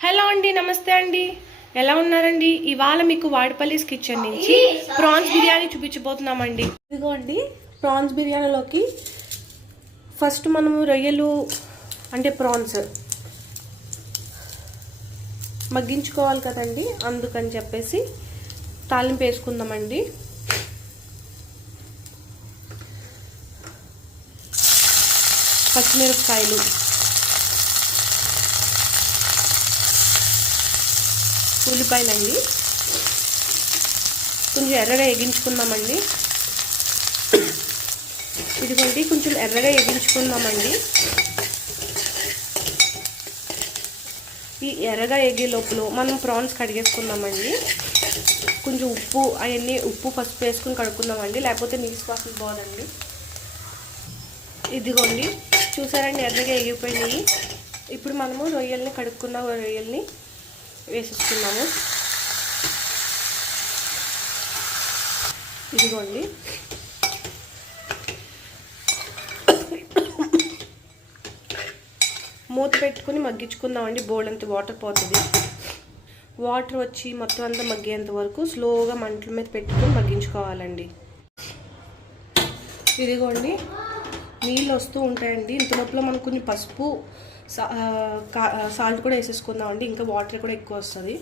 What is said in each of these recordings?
Hello అండి, నమస్తే అండి. ఎలా ఉన్నారండి? ఇవాళ మీకు వాడపల్లిస్ కిచెన్ నుంచి ప్రాన్స్ బిర్యానీ చూపించబోతున్నామండి. ఇదిగో అండి, ప్రాన్స్ బిర్యానీలోకి ఫస్ట్ మనము రొయ్యలు అంటే ప్రాన్స్ మగ్గించుకోవాలి కదండి. అందుకని చెప్పేసి తాలింపు వేసుకుందామండి. పచ్చిమిరపకాయలు, ఉల్లిపాయలండి కొంచెం ఎర్రగా వేగించుకుందామండి. ఇదిగోండి, కొంచెం ఎర్రగా వేగించుకుందామండి. ఈ ఎర్రగా ఎగే లోపల మనం ప్రాన్స్ కడిగేసుకుందామండి. కొంచెం ఉప్పు అవన్నీ ఉప్పు పసుపు వేసుకుని కడుక్కుందామండి, లేకపోతే నీసు వాసన పోదండి. ఇదిగోండి, చూసారండి, ఎర్రగా ఎగిపోయినాయి. ఇప్పుడు మనము రొయ్యల్ని కడుక్కున్న రొయ్యల్ని వేసేసుకున్నాము. ఇదిగోండి, మూత పెట్టుకుని మగ్గించుకుందామండి. బోల్డంత వాటర్ పోతుంది. వాటర్ వచ్చి మొత్తం అంతా మగ్గేంత వరకు స్లోగా మంటల మీద పెట్టుకుని మగ్గించుకోవాలండి. ఇదిగోండి, నీళ్ళు వస్తూ ఉంటాయండి. ఇంత లోపల మనం కొంచెం పసుపు సాల్ట్ కూడా వేసేసుకుందామండి. ఇంకా వాటర్ కూడా ఎక్కువ వస్తుంది.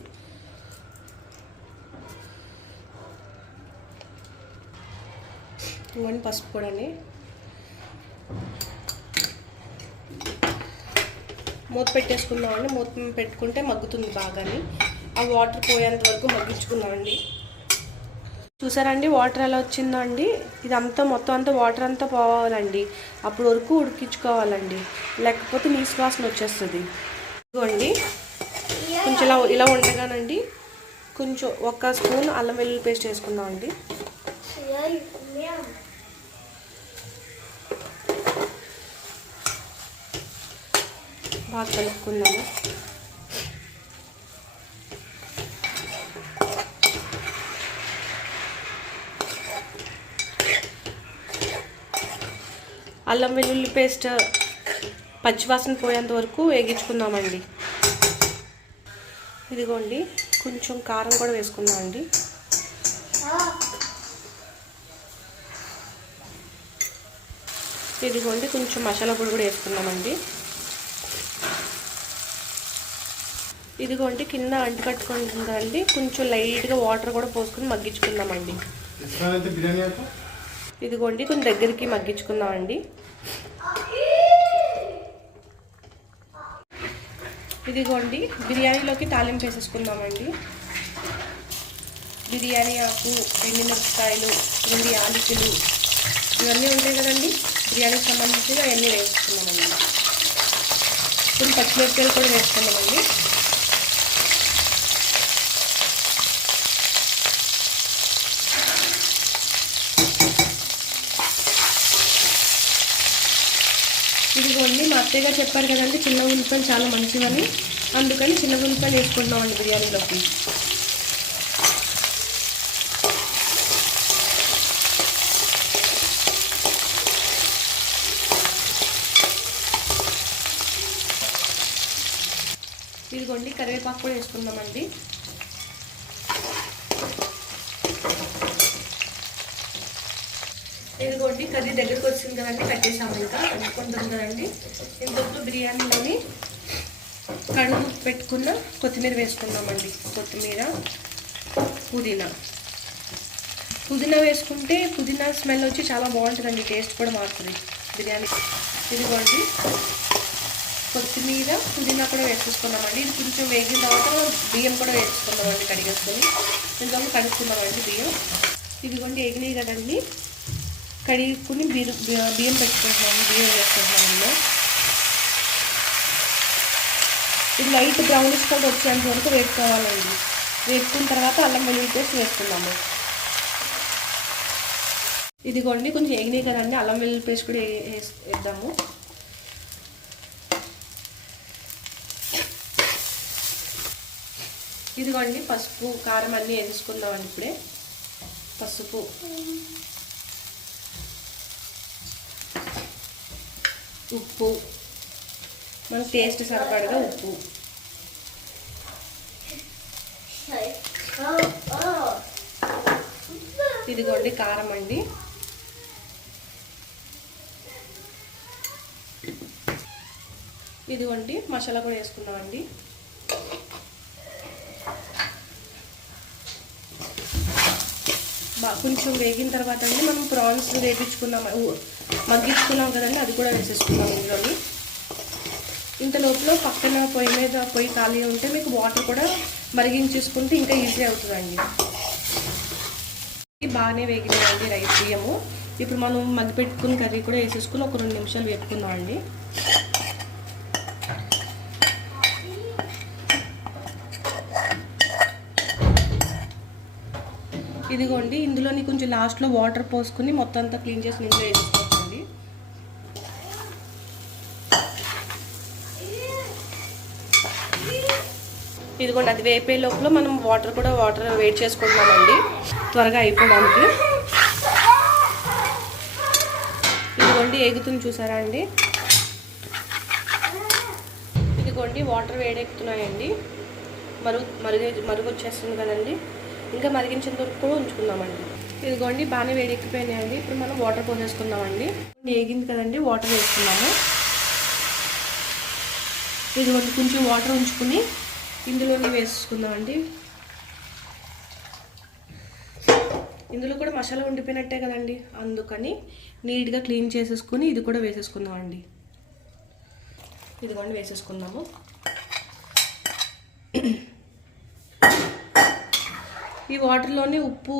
ఇవన్నీ పసుపు కూడా మూత పెట్టేసుకుందామండి. మూత పెట్టుకుంటే మగ్గుతుంది బాగాని. ఆ వాటర్ పోయేంత వరకు మగ్గించుకుందామండి. చూసారండి, వాటర్ ఎలా వచ్చిందో అండి. ఇదంతా మొత్తం అంతా వాటర్ అంతా పోవాలండి. అప్పుడు వరకు ఉడికించుకోవాలండి, లేకపోతే నీసు వాసన వచ్చేస్తుంది. ఇదిగోండి, కొంచెం ఇలా ఉండగానండి కొంచెం 1 స్పూన్ అల్లం వెల్లుల్లి పేస్ట్ వేసుకుందామండి. బాగా కలుపుకుందాము. అల్లం వెల్లుల్లి పేస్ట్ పచ్చివాసన పోయేంత వరకు వేగించుకుందామండి. ఇదిగోండి, కొంచెం కారం కూడా వేసుకుందామండి. ఇదిగోండి, కొంచెం మసాలా పొడి కూడా వేసుకుందామండి. ఇదిగోండి, కింద అంటు కట్టుకుంటుందండి. కొంచెం లైట్గా వాటర్ కూడా పోసుకుని మగ్గించుకుందామండి. ఇదిగోండి, కొంచెం దగ్గరికి మగ్గించుకుందామండి. ఇదిగోండి, బిర్యానీలోకి తాలింపు వేసేసుకుందామండి. బిర్యానీ ఆకు, ఎండుమిరపకాయలు, 2 యాలకులు ఇవన్నీ ఉంటాయి కదండి బిర్యానీకి సంబంధించి, అవన్నీ వేసుకుందామండి. కొన్ని పచ్చిమిరపకాయలు కూడా వేసుకుందామండి. ఇదిగోండి, మా అత్తయ్య గారు చెప్పారు కదండి చిన్న ఉల్లిపాయలు చాలా మంచివని, అందుకని చిన్న ఉల్లిపాయలు వేసుకుంటున్నామండి బిర్యానీలోకి. ఇదిగోండి, కరివేపాకు కూడా వేసుకుందామండి. ఇదిగోండి, కర్రీ దగ్గరకు వచ్చింది కదండి, కట్టేసాము. ఇంకా అనుకుంటాం కదండి. ఇంకొక బిర్యానీలోని కడుగు పెట్టుకున్న కొత్తిమీర వేసుకుందామండి. కొత్తిమీర, పుదీనా వేసుకుంటే పుదీనా స్మెల్ వచ్చి చాలా బాగుంటుందండి. టేస్ట్ కూడా మారుతుంది బిర్యానీ. ఇదిగోండి, కొత్తిమీర, పుదీనా కూడా వేసేసుకున్నామండి. ఇది కొంచెం వేగిన తర్వాత బియ్యం కూడా వేసుకుందామండి. కడిగేసుకొని ఇందులో కడుక్కుందామండి బియ్యం. ఇదిగోండి, వేగినాయి కదండి, కడుక్కుని బియ్యం పెట్టుకుంటున్నాము. బియ్యం వేసుకుంటున్నాము. ఇది లైట్ బ్రౌనిష్ కలర్ వచ్చేంత వరకు వేసుకోవాలండి. వేసుకున్న తర్వాత అల్లం వెల్లుల్లి పేస్ట్ వేసుకున్నాము. ఇదిగోండి, కొంచెం వేగినాయి కదండి, అల్లం వెల్లుల్లి పేస్ట్ కూడా వేద్దాము. ఇదిగోండి, పసుపు కారం అన్నీ వేసుకుందామండి. ఇప్పుడే పసుపు, ఉప్పు, మన టేస్ట్ సరిపడగా ఉప్పు, ఇదిగోండి కారం అండి, ఇదిగోండి మసాలా కూడా వేసుకుందామండి. కొంచెం వేగిన తర్వాత అండి మనం ప్రాన్స్ వేపించుకున్నాం మగ్గించుకున్నాం కదండి, అది కూడా వేసేసుకున్నాం ఇందులోని. ఇంత లోపల పక్కన పొయ్యి మీద పొయ్యి ఖాళీ ఉంటే మీకు వాటర్ కూడా మరిగించేసుకుంటే ఇంకా ఈజీ అవుతుందండి. బాగానే వేగినాయండి రైస్ బియ్యము. ఇప్పుడు మనం మగ్గి పెట్టుకుని కర్రీ కూడా వేసేసుకుని ఒక 2 నిమిషాలు వేపుకుందాం అండి. ఇదిగోండి ఇందులోని కొంచెం లాస్ట్లో వాటర్ పోసుకుని మొత్తం అంతా క్లీన్ చేసి ఇందులో వేసుకోవచ్చండి. ఇదిగోండి అది వేపే లోపల మనం వాటర్ వేడి చేసుకుంటున్నామండి త్వరగా అయిపోవడానికి. ఇదిగోండి ఎగుతుంది చూసారా అండి. ఇదిగోండి వాటర్ వేడెక్కుతున్నాయండి, మరుగు వచ్చేస్తుంది కదండి. ఇంకా మరిగించేంత వరకు కూడా ఉంచుకుందామండి. ఇదిగోండి బాగానే వేడెక్కిపోయినాయండి. ఇప్పుడు మనం వాటర్ పోసేసుకుందామండి. వేగింది కదండి, వాటర్ వేసుకున్నాము. ఇదిగోండి కొంచెం వాటర్ ఉంచుకుని ఇందులోనే వేసుకుందామండి. ఇందులో కూడా మసాలా ఉండిపోయినట్టే కదండి, అందుకని నీట్గా క్లీన్ చేసేసుకుని ఇది కూడా వేసేసుకుందామండి. ఇదిగోండి వేసేసుకుందాము. ఈ వాటర్లోనే ఉప్పు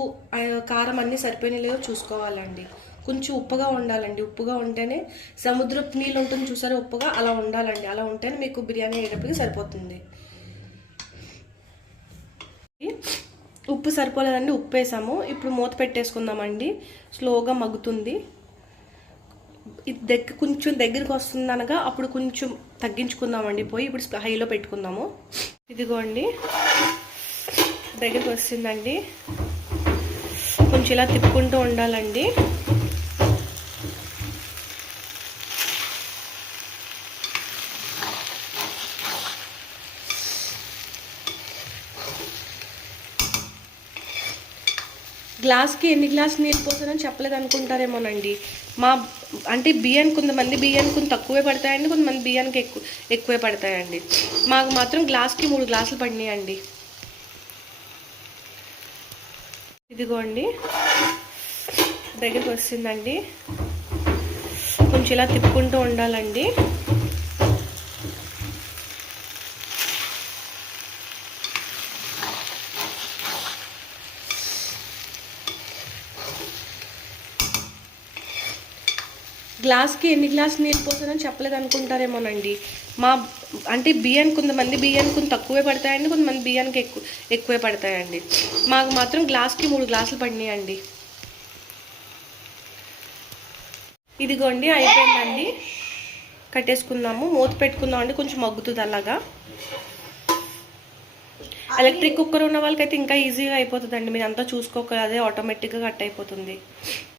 కారం అన్నీ సరిపోయిన లేవో చూసుకోవాలండి. కొంచెం ఉప్పుగా ఉండాలండి. ఉప్పుగా ఉంటేనే సముద్రపు నీళ్ళు ఉంటుంది చూసారా, ఉప్పుగా అలా ఉండాలండి. అలా ఉంటేనే మీకు బిర్యానీ అయ్యేటప్పటికి సరిపోతుంది. ఉప్పు సరిపోలేదండి, ఉప్పు వేసాము. ఇప్పుడు మూత పెట్టేసుకుందామండి. స్లోగా మగ్గుతుంది. ఇది కొంచెం దగ్గరికి వస్తుంది అనగా అప్పుడు కొంచెం తగ్గించుకుందామండి పోయి. ఇప్పుడు హైలో పెట్టుకుందాము. ఇదిగోండి దగ్గరికి వస్తుందండి. కొంచెం ఇలా తిప్పుకుంటూ ఉండాలండి. గ్లాస్కి ఎన్ని గ్లాసులు నీళ్ళు పోసానని చెప్పలేదు అనుకుంటారేమోనండి. అంటే కొంతమంది బియ్యానికి తక్కువే పడతాయండి, కొంతమంది బియ్యానికి ఎక్కువే పడతాయండి. మాకు మాత్రం గ్లాస్కి 3 గ్లాసులు పడినాయండి. ఇదిగోండి దగ్గరికి వస్తుందండి. కొంచెం ఇలా తిప్పుకుంటూ ఉండాలండి. గ్లాస్కి ఎన్ని గ్లాసులు నీళ్ళు పోసానని చెప్పలేదు అనుకుంటారేమోనండి. అంటే కొంతమంది బియ్యానికి తక్కువే పడతాయండి, కొంతమంది బియ్యానికి ఎక్కువే పడతాయండి. మాకు మాత్రం గ్లాస్కి 3 గ్లాసులు పడినాయండి. ఇదిగోండి అయిపోయిందండి. కట్టేసుకుందాము, మూత పెట్టుకుందామండి. కొంచెం మగ్గుతుంది అలాగా. ఎలక్ట్రిక్ కుక్కర్ ఉన్న వాళ్ళకైతే ఇంకా ఈజీగా అయిపోతుందండి. మీరు అంతా చూసుకోక అదే ఆటోమేటిక్గా కట్ అయిపోతుంది.